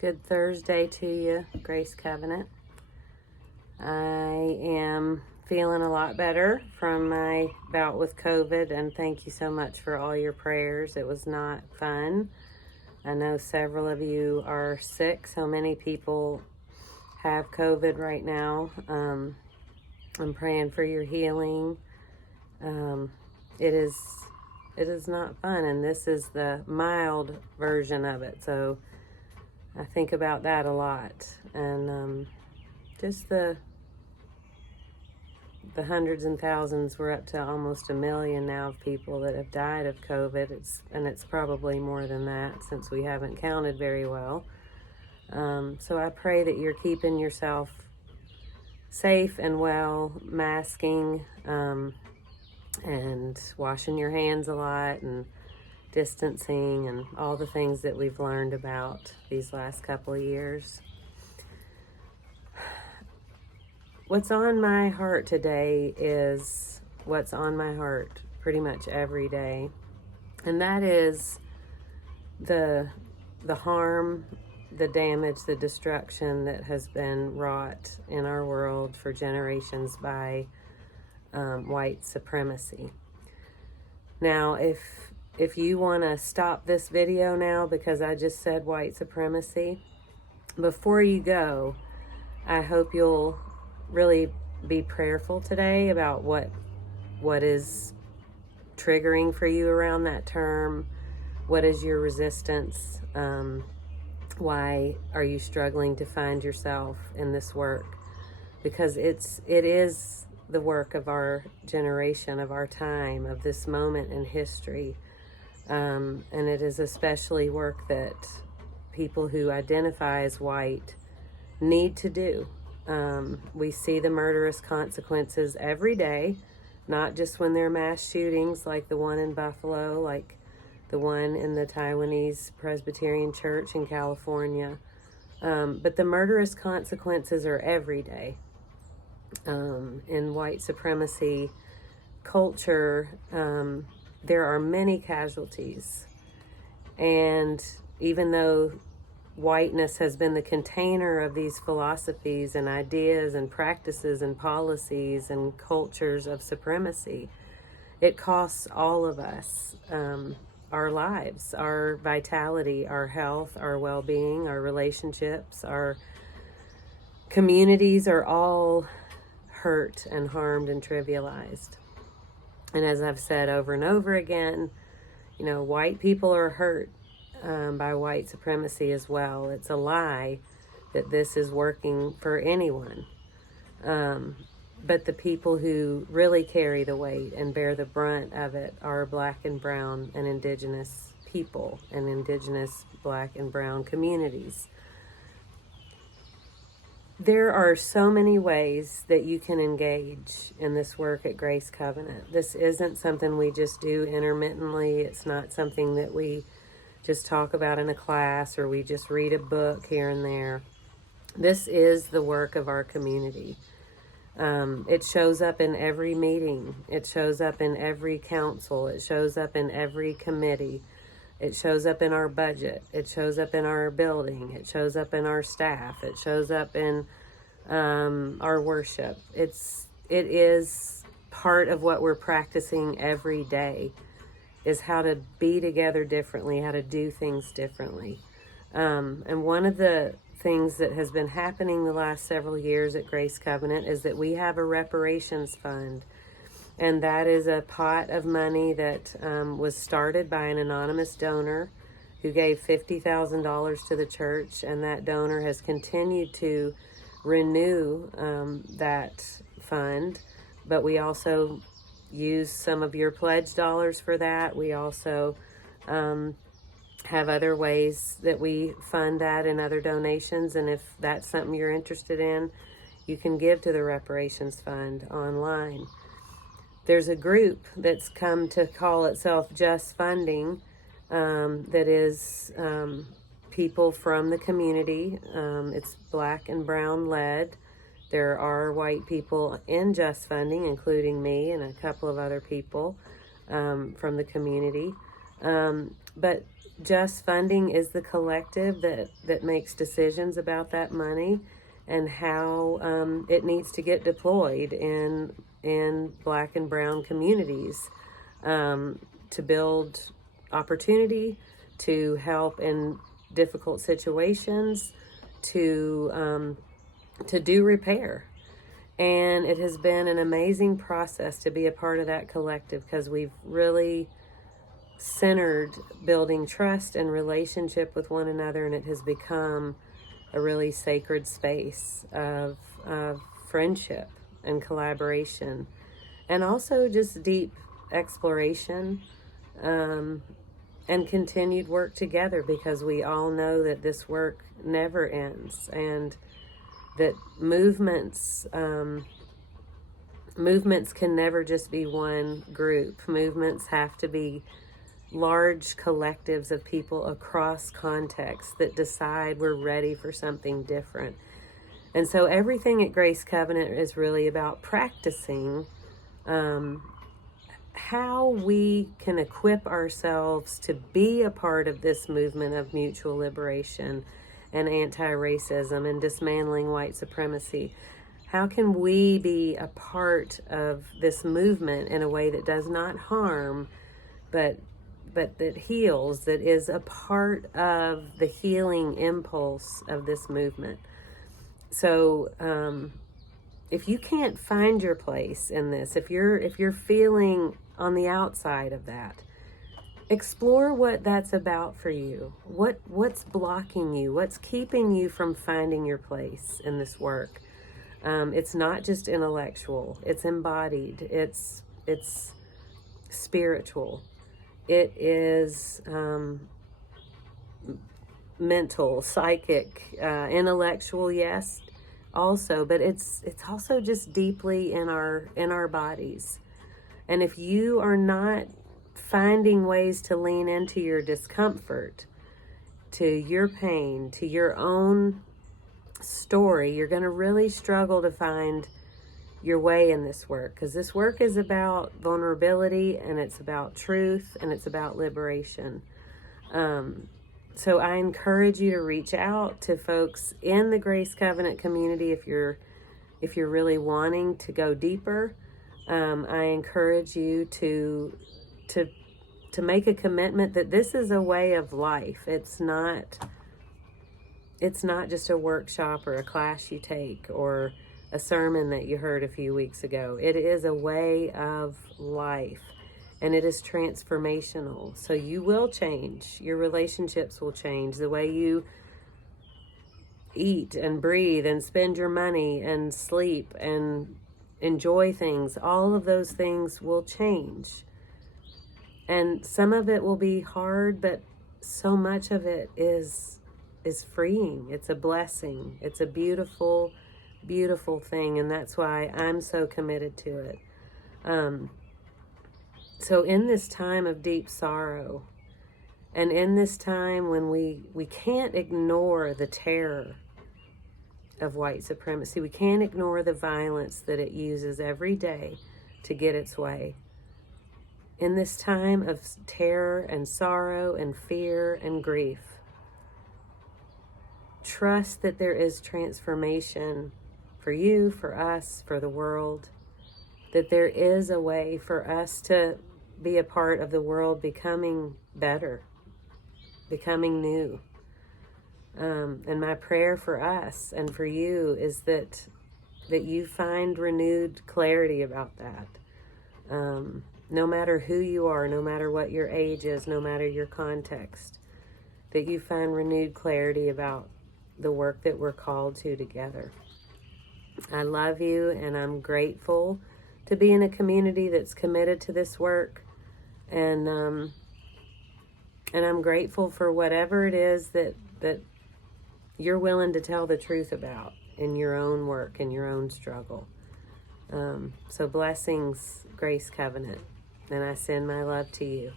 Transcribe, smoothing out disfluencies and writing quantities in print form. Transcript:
Good Thursday to you, Grace Covenant. I am feeling a lot better from my bout with COVID, and thank you so much for all your prayers. It was not fun. I know several of you are sick. So many people have COVID right now. I'm praying for your healing. It is not fun, and this is the mild version of it. So I think about that a lot, and just the hundreds and thousands. We're up to almost 1 million now of people that have died of COVID. It's probably more than that since we haven't counted very well. So I pray that you're keeping yourself safe and well, masking, and washing your hands a lot, and distancing, and all the things that we've learned about these last couple of years. What's on my heart today is what's on my heart pretty much every day, and that is the harm, the damage, the destruction that has been wrought in our world for generations by white supremacy. Now, if you want to stop this video now because I just said white supremacy, before you go, I hope you'll really be prayerful today about what is triggering for you around that term. What is your resistance? Why are you struggling to find yourself in this work? Because it is the work of our generation, of our time, of this moment in history. And it is especially work that people who identify as white need to do. We see the murderous consequences every day, not just when there are mass shootings like the one in Buffalo, like the one in the Taiwanese Presbyterian Church in California. But the murderous consequences are every day. In white supremacy culture, there are many casualties. And even though whiteness has been the container of these philosophies and ideas and practices and policies and cultures of supremacy, it costs all of us our lives, our vitality, our health, our well-being, our relationships, our communities are all hurt and harmed and trivialized. And as I've said over and over again, white people are hurt by white supremacy as well. It's a lie that this is working for anyone. But the people who really carry the weight and bear the brunt of it are Black and brown and indigenous people and indigenous Black and brown communities. There are so many ways that you can engage in this work at Grace Covenant. This isn't something we just do intermittently. It's not something that we just talk about in a class or we just read a book here and there. This is the work of our community. It shows up in every meeting. It shows up in every council. It shows up in every committee. It shows up in our budget. It shows up in our building. It shows up in our staff. It shows up in our worship. It is part of what we're practicing every day, is how to be together differently, how to do things differently. And one of the things that has been happening the last several years at Grace Covenant is that we have a reparations fund. And that is a pot of money that was started by an anonymous donor who gave $50,000 to the church. And that donor has continued to renew that fund. But we also use some of your pledge dollars for that. We also have other ways that we fund that and other donations. And if that's something you're interested in, you can give to the reparations fund online. There's a group that's come to call itself Just Funding, that is people from the community. It's Black and brown led. There are white people in Just Funding, including me and a couple of other people from the community. And But just funding is the collective that makes decisions about that money and how it needs to get deployed in Black and brown communities, to build opportunity, to help in difficult situations, to do repair. And it has been an amazing process to be a part of that collective, because we've really centered building trust and relationship with one another, and it has become a really sacred space of friendship and collaboration, and also just deep exploration, and continued work together, because we all know that this work never ends, and that movements can never just be one group. Movements have to be large collectives of people across contexts that decide we're ready for something different. And so everything at Grace Covenant is really about practicing how we can equip ourselves to be a part of this movement of mutual liberation and anti-racism and dismantling white supremacy. How can we be a part of this movement in a way that does not harm, but that heals, that is a part of the healing impulse of this movement? So if you can't find your place in this, if you're feeling on the outside of that, explore what that's about for you. What's blocking you? What's keeping you from finding your place in this work? It's not just intellectual. It's embodied. It's spiritual. It is mental, psychic, intellectual, yes, also, but it's also just deeply in our bodies. And if you are not finding ways to lean into your discomfort, to your pain, to your own story, you're going to really struggle to find your way in this work, because this work is about vulnerability, and it's about truth, and it's about liberation. So I encourage you to reach out to folks in the Grace Covenant community if you're really wanting to go deeper. I encourage you to make a commitment that this is a way of life. It's not just a workshop or a class you take or a sermon that you heard a few weeks ago. It is a way of life, and it is transformational. So you will change. Your relationships will change. The way you eat and breathe and spend your money and sleep and enjoy things, all of those things will change. And some of it will be hard, but so much of it is freeing. It's a blessing. It's a beautiful, beautiful thing, and that's why I'm so committed to it. So in this time of deep sorrow, and in this time when we can't ignore the terror of white supremacy, we can't ignore the violence that it uses every day to get its way. In this time of terror and sorrow and fear and grief, trust that there is transformation for you, for us, for the world, that there is a way for us to be a part of the world becoming better, becoming new. And my prayer for us and for you is that you find renewed clarity about that. No matter who you are, no matter what your age is, no matter your context, that you find renewed clarity about the work that we're called to together. I love you, and I'm grateful to be in a community that's committed to this work, and I'm grateful for whatever it is that you're willing to tell the truth about in your own work, in your own struggle. So blessings, Grace Covenant, and I send my love to you.